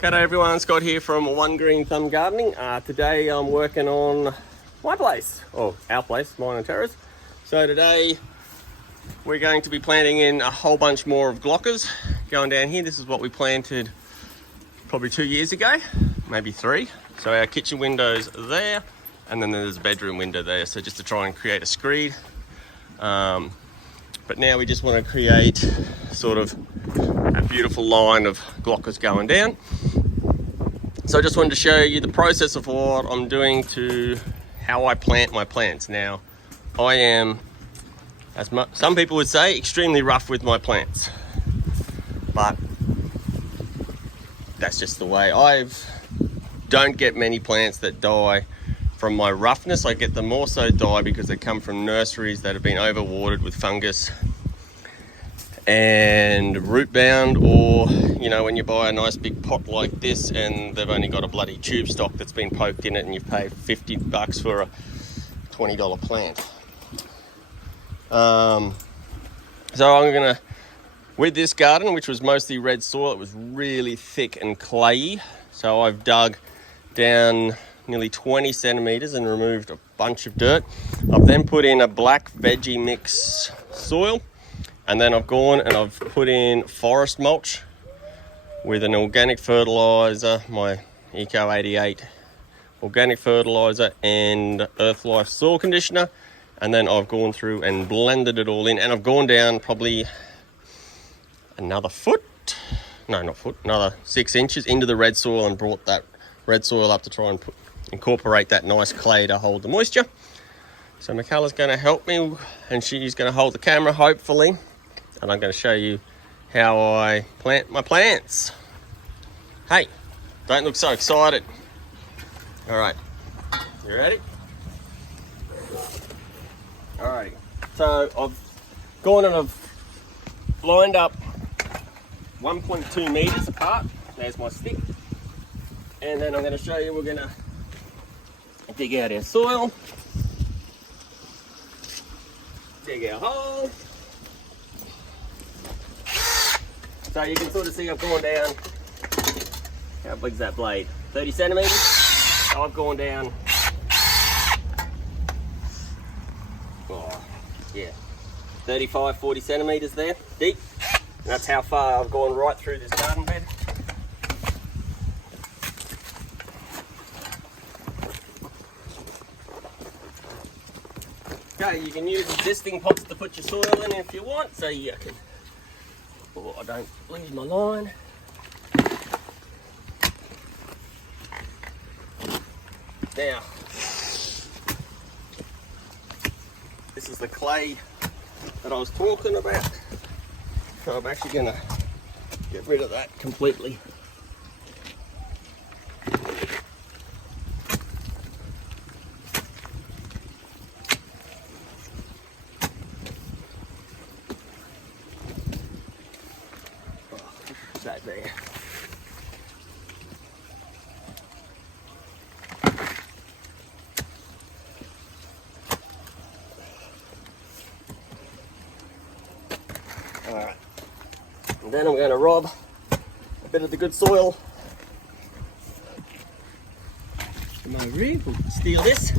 G'day everyone, Scott here from One Green Thumb Gardening. Today I'm working on my place, or our place, mine and Tara's. So today we're going to be planting in a whole bunch more of Glockers going down here. This is what we planted probably 2 years ago, maybe 3. So our kitchen window's there, and then there's a bedroom window there, so just to try and create a screed. But now we just want to create sort of a beautiful line of Glockers going down. So I just wanted to show you the process of what I'm doing to how I plant my plants. Now, I am, as some people would say, extremely rough with my plants. But that's just the way. I don't get many plants that die from my roughness. I get them more so die because they come from nurseries that have been overwatered with fungus and root bound, or when you buy a nice big pot like this and they've only got a bloody tube stock that's been poked in it and you've paid $50 for a $20 plant. So I'm gonna, with this garden, which was mostly red soil, it was really thick and clayey, so I've dug down nearly 20 centimeters and removed a bunch of dirt. I've then put in a black veggie mix soil, and then I've gone and I've put in forest mulch with an organic fertilizer, my Eco 88 organic fertilizer and Earthlife soil conditioner. And then I've gone through and blended it all in, and I've gone down probably another another 6 inches into the red soil and brought that red soil up to try and incorporate that nice clay to hold the moisture. So Michaela's going to help me, and she's going to hold the camera hopefully, and I'm going to show you how I plant my plants. Hey, don't look so excited. All right, you ready? All right, so I've gone and I've lined up 1.2 meters apart. There's my stick. And then I'm going to show you, we're going to dig out our soil, dig our hole. So you can sort of see I've gone down, how big's that blade? 30 centimeters. So I've gone down, 35, 40 centimeters there, deep. And that's how far I've gone right through this garden bed. Okay, you can use existing pots to put your soil in if you want, so you can, I don't lose my line. Now, this is the clay that I was talking about, so I'm actually going to get rid of that completely. That there. Alright, and then I'm going to rob a bit of the good soil from over here. We'll steal this.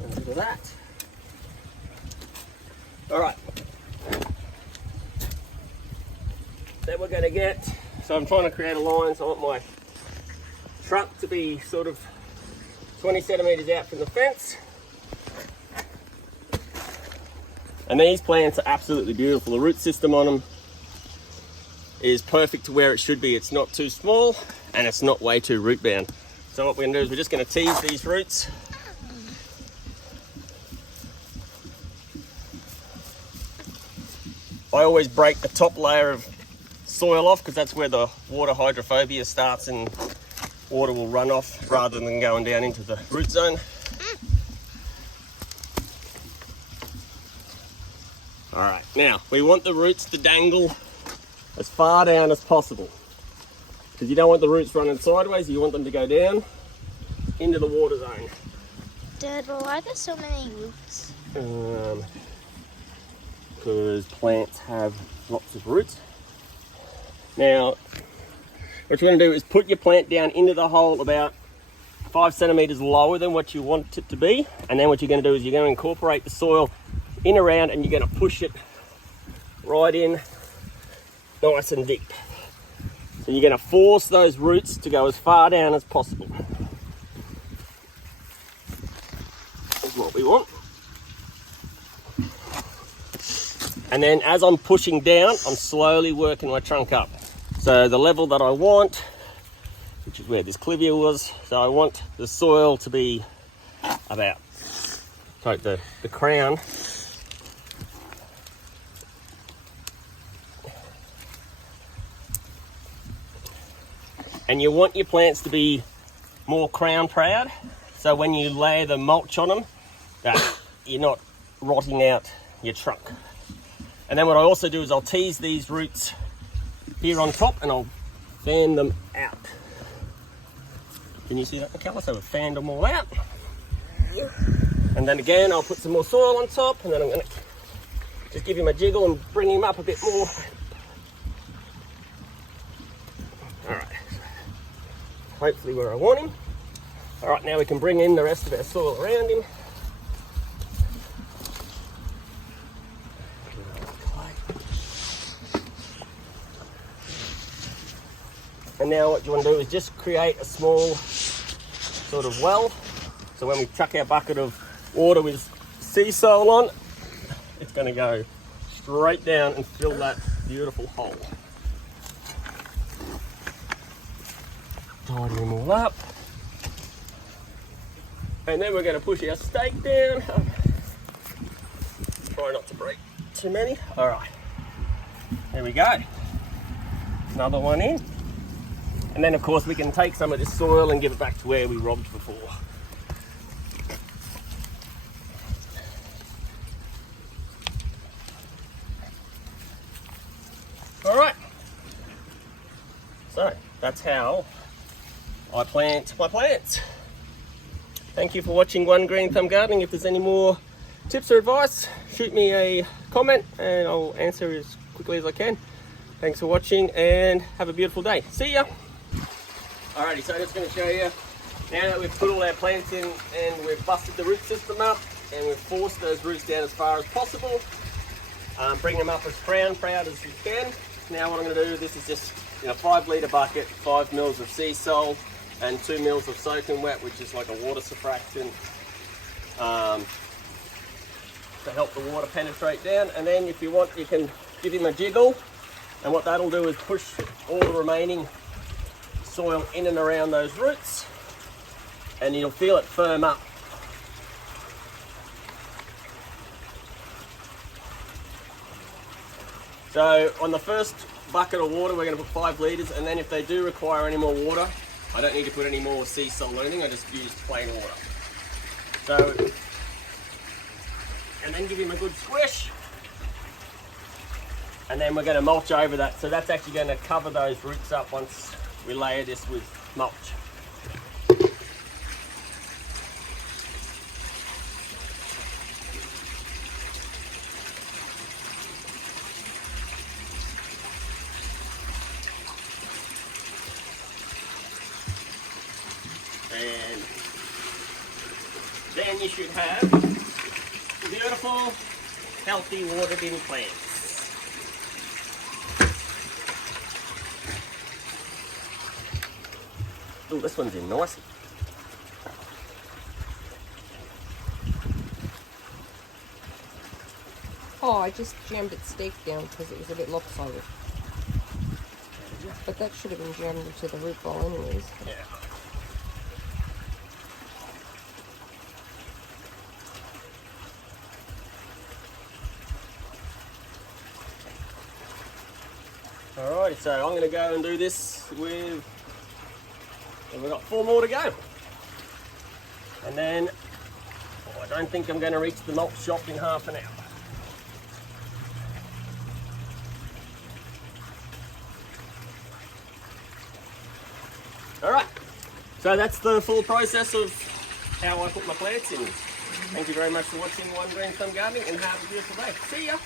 And a bit of that. Alright. Then we're going to get, so I'm trying to create a line, so I want my trunk to be sort of 20 centimeters out from the fence. And these plants are absolutely beautiful. The root system on them is perfect to where it should be. It's not too small and it's not way too root bound. So what we're going to do is we're just going to tease these roots. I always break the top layer of soil off because that's where the water hydrophobia starts and water will run off rather than going down into the root zone. All right, now we want the roots to dangle as far down as possible because you don't want the roots running sideways. You want them to go down into the water zone. Dad, but why are there so many roots? Because plants have lots of roots. Now, what you're going to do is put your plant down into the hole about 5 centimeters lower than what you want it to be, and then what you're going to do is you're going to incorporate the soil in around, and you're going to push it right in nice and deep. So you're going to force those roots to go as far down as possible. That's what we want. And then as I'm pushing down, I'm slowly working my trunk up. So the level that I want, which is where this clivia was, so I want the soil to be about, so the crown and you want your plants to be more crown proud, so when you lay the mulch on them, that you're not rotting out your trunk. And then what I also do is I'll tease these roots here on top and I'll fan them out. Can you see that, Michaela? So we've fanned them all out. And then again, I'll put some more soil on top, and then I'm going to just give him a jiggle and bring him up a bit more. All right. Hopefully where I want him. All right, now we can bring in the rest of our soil around him. And now what you want to do is just create a small sort of well. So when we chuck our bucket of water with sea salt on, it's going to go straight down and fill that beautiful hole. Tidy them all up. And then we're going to push our stake down. Try not to break too many. All right, there we go. Another one in. And then of course we can take some of this soil and give it back to where we robbed before. All right. So that's how I plant my plants. Thank you for watching One Green Thumb Gardening. If there's any more tips or advice, shoot me a comment and I'll answer as quickly as I can. Thanks for watching and have a beautiful day. See ya. Alrighty, so I'm just going to show you, now that we've put all our plants in and we've busted the root system up and we've forced those roots down as far as possible, bring them up as crown proud as you can. Now what I'm going to do, this is just in a 5 litre bucket, 5 mils of sea salt and 2 mils of soaking wet, which is like a water surfactant to help the water penetrate down. And then if you want, you can give him a jiggle, and what that'll do is push all the remaining soil in and around those roots, and you'll feel it firm up. So on the first bucket of water, we're going to put 5 litres, and then if they do require any more water, I don't need to put any more sea salt or anything, I just use plain water. So, and then give him a good squish, and then we're going to mulch over that. So that's actually going to cover those roots up once we layer this with mulch. And then you should have beautiful, healthy, watered-in plants. Oh, this one's in nice. Oh, I just jammed its stake down because it was a bit lopsided. But that should have been jammed into the root ball anyways. Yeah. Alright, so I'm going to go and do this with, and we've got 4 more to go. And then, I don't think I'm going to reach the mulch shop in half an hour. Alright, so that's the full process of how I put my plants in. Thank you very much for watching One Green Thumb Gardening, and have a beautiful day. See ya!